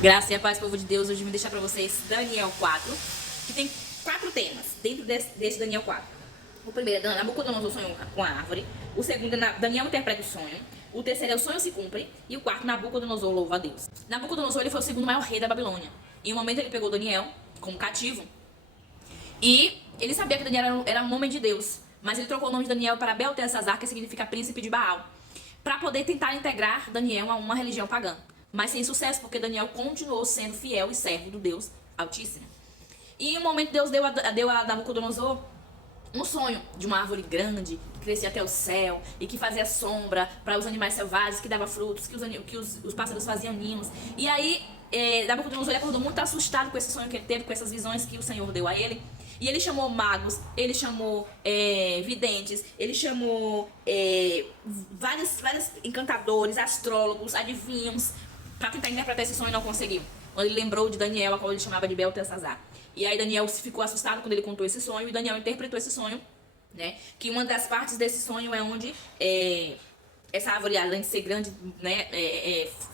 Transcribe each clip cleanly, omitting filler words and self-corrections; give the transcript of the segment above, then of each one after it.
Graça e a paz, povo de Deus. Hoje eu vim deixar para vocês Daniel 4, que tem 4 temas dentro desse Daniel 4. O primeiro é Nabucodonosor sonhou com a árvore. O segundo é Daniel interpreta o sonho. O terceiro é o sonho se cumpre. E o quarto, Nabucodonosor louva a Deus. Nabucodonosor ele foi o segundo maior rei da Babilônia. Em um momento ele pegou Daniel como cativo. E ele sabia que Daniel era um homem de Deus. Mas ele trocou o nome de Daniel para Beltesazar, que significa príncipe de Baal, para poder tentar integrar Daniel a uma religião pagã. Mas sem sucesso, porque Daniel continuou sendo fiel e servo do Deus Altíssimo. E em um momento Deus deu a Nabucodonosor um sonho de uma árvore grande, que crescia até o céu e que fazia sombra para os animais selvagens, que dava frutos, que os pássaros faziam ninhos. E aí Nabucodonosor acordou muito assustado com esse sonho que ele teve, com essas visões que o Senhor deu a ele. E ele chamou magos, ele chamou videntes, ele chamou vários encantadores, astrólogos, adivinhos, para tentar interpretar esse sonho e não conseguiu. Quando ele lembrou de Daniel, a qual ele chamava de Beltesazar. E aí Daniel ficou assustado quando ele contou esse sonho, e Daniel interpretou esse sonho, né? Que uma das partes desse sonho é onde essa árvore, além de ser grande, né,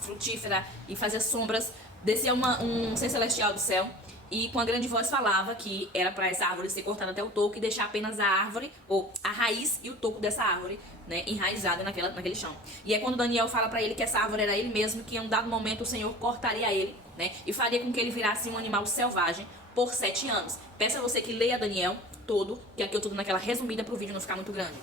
frutífera e fazia sombras, descia um ser celestial do céu. E com a grande voz falava que era para essa árvore ser cortada até o toco e deixar apenas a árvore, ou a raiz e o toco dessa árvore, né, enraizada naquele chão. E é quando Daniel fala para ele que essa árvore era ele mesmo, que em um dado momento o Senhor cortaria ele, né, e faria com que ele virasse um animal selvagem por 7 anos. Peço a você que leia Daniel todo, que aqui eu tô dando aquela resumida para o vídeo não ficar muito grande.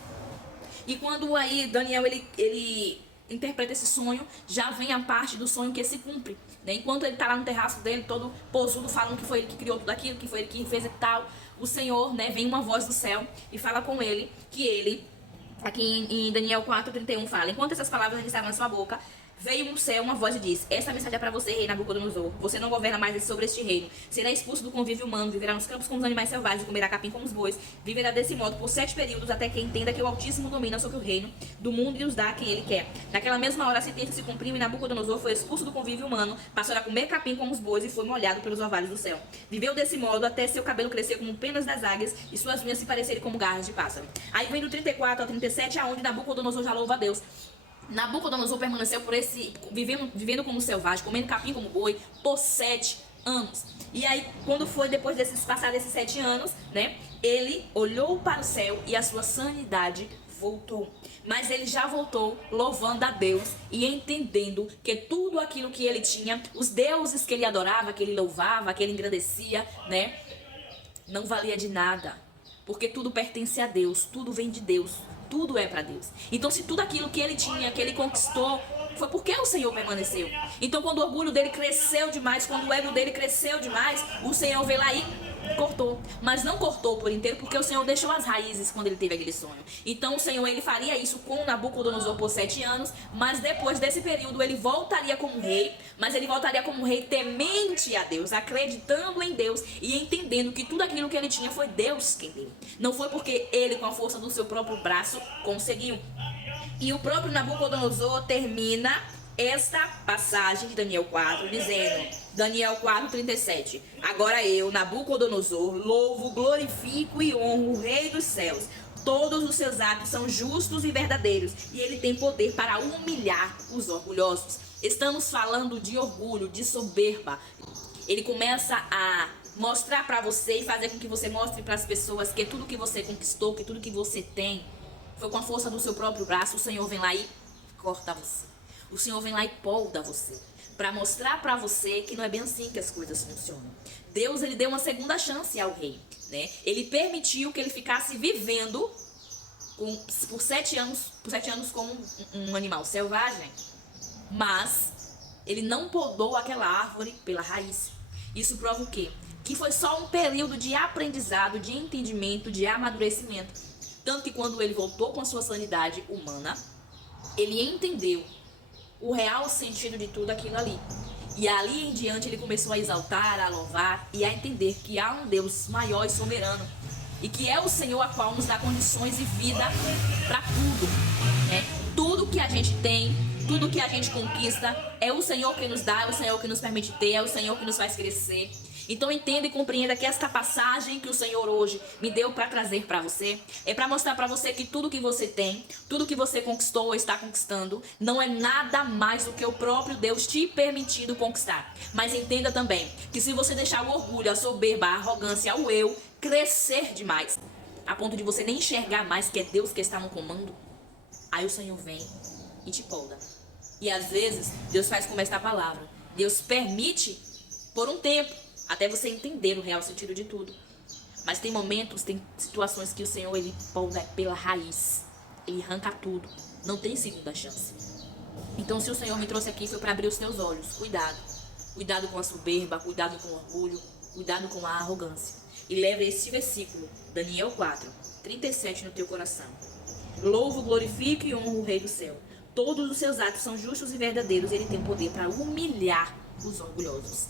E quando aí Daniel ele interpreta esse sonho, já vem a parte do sonho que se cumpre, né? Enquanto ele tá lá no terraço dele, todo posudo, falando que foi ele que criou tudo aquilo, que foi ele que fez e tal, o Senhor, né, vem uma voz do céu e fala com ele, que ele, aqui em Daniel 4:31 fala: enquanto essas palavras ainda estavam na sua boca, veio no céu uma voz e disse: essa mensagem é para você, rei Nabucodonosor. Você não governa mais sobre este reino. Será expulso do convívio humano, viverá nos campos como os animais selvagens, comerá capim como os bois. Viverá desse modo por 7 períodos, até que entenda que o Altíssimo domina sobre o reino do mundo e os dá a quem ele quer. Naquela mesma hora a sentença se cumpriu e Nabucodonosor foi expulso do convívio humano, passou a comer capim como os bois e foi molhado pelos orvalhos do céu. Viveu desse modo até seu cabelo crescer como penas das águias e suas unhas se parecerem como garras de pássaro. Aí vem do 34 ao 37, aonde Nabucodonosor já louva a Deus. Nabucodonosor permaneceu vivendo como selvagem, comendo capim como boi, por 7 anos. E aí, quando foi depois passados esses 7 anos, né, ele olhou para o céu e a sua sanidade voltou. Mas ele já voltou louvando a Deus e entendendo que tudo aquilo que ele tinha, os deuses que ele adorava, que ele louvava, que ele engrandecia, né, não valia de nada. Porque tudo pertence a Deus, tudo vem de Deus, tudo é para Deus. Então se tudo aquilo que ele tinha, que ele conquistou, foi porque o Senhor permaneceu. Então quando o orgulho dele cresceu demais, quando o ego dele cresceu demais, o Senhor veio lá e cortou. Mas não cortou por inteiro, porque o Senhor deixou as raízes quando ele teve aquele sonho. Então o Senhor, ele faria isso com Nabucodonosor por 7 anos, mas depois desse período ele voltaria como rei, mas ele voltaria como rei temente a Deus, acreditando em Deus e entendendo que tudo aquilo que ele tinha foi Deus quem deu. Não foi porque ele, com a força do seu próprio braço, conseguiu. E o próprio Nabucodonosor termina esta passagem de Daniel 4 dizendo, Daniel 4:37: agora eu, Nabucodonosor, louvo, glorifico e honro o Rei dos céus. Todos os seus atos são justos e verdadeiros, e ele tem poder para humilhar os orgulhosos. Estamos falando de orgulho, de soberba. Ele começa a mostrar para você e fazer com que você mostre para as pessoas que tudo que você conquistou, que tudo que você tem, foi com a força do seu próprio braço. O Senhor vem lá e corta você. O Senhor vem lá e polda você, para mostrar para você que não é bem assim que as coisas funcionam. Deus, ele deu uma segunda chance ao rei, né? Ele permitiu que ele ficasse vivendo por 7 anos como um animal selvagem, mas ele não podou aquela árvore pela raiz. Isso prova o quê? Que foi só um período de aprendizado, de entendimento, de amadurecimento. Tanto que quando ele voltou com a sua sanidade humana, ele entendeu o real sentido de tudo aquilo ali. E ali em diante ele começou a exaltar, a louvar e a entender que há um Deus maior e soberano. E que é o Senhor a qual nos dá condições e vida para tudo, né? Tudo que a gente tem, tudo que a gente conquista, é o Senhor que nos dá, é o Senhor que nos permite ter, é o Senhor que nos faz crescer. Então entenda e compreenda que esta passagem que o Senhor hoje me deu para trazer para você, é para mostrar para você que tudo que você tem, tudo que você conquistou ou está conquistando, não é nada mais do que o próprio Deus te permitindo conquistar. Mas entenda também que se você deixar o orgulho, a soberba, a arrogância, o eu crescer demais, a ponto de você nem enxergar mais que é Deus que está no comando, aí o Senhor vem e te poda. E às vezes Deus faz como esta palavra: Deus permite por um tempo, até você entender o real sentido de tudo. Mas tem momentos, tem situações que o Senhor, ele poda pela raiz. Ele arranca tudo. Não tem segunda chance. Então, se o Senhor me trouxe aqui, foi para abrir os teus olhos. Cuidado. Cuidado com a soberba, cuidado com o orgulho, cuidado com a arrogância. E leva este versículo, Daniel 4, 37, no teu coração. Louvo, glorifico e honro o Rei do céu. Todos os seus atos são justos e verdadeiros. Ele tem poder para humilhar os orgulhosos.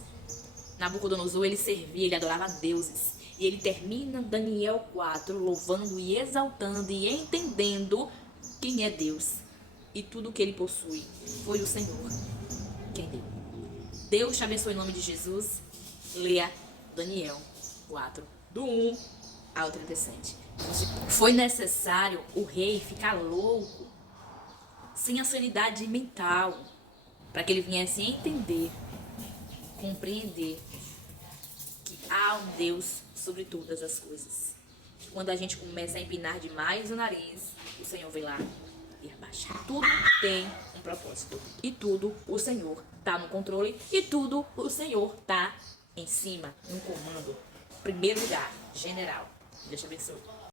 Nabucodonosor, ele servia, ele adorava deuses. E ele termina Daniel 4 louvando e exaltando e entendendo quem é Deus. E tudo que ele possui foi o Senhor quem deu. Deus te abençoe em nome de Jesus. Leia Daniel 4, do 1 ao 37. Foi necessário o rei ficar louco, sem a sanidade mental, para que ele viesse a entender, compreender que há um Deus sobre todas as coisas. Quando a gente começa a empinar demais o nariz, o Senhor vem lá e abaixa. Tudo tem um propósito. E tudo o Senhor está no controle. E tudo o Senhor está em cima, no comando. Primeiro lugar, general. Deus te abençoe.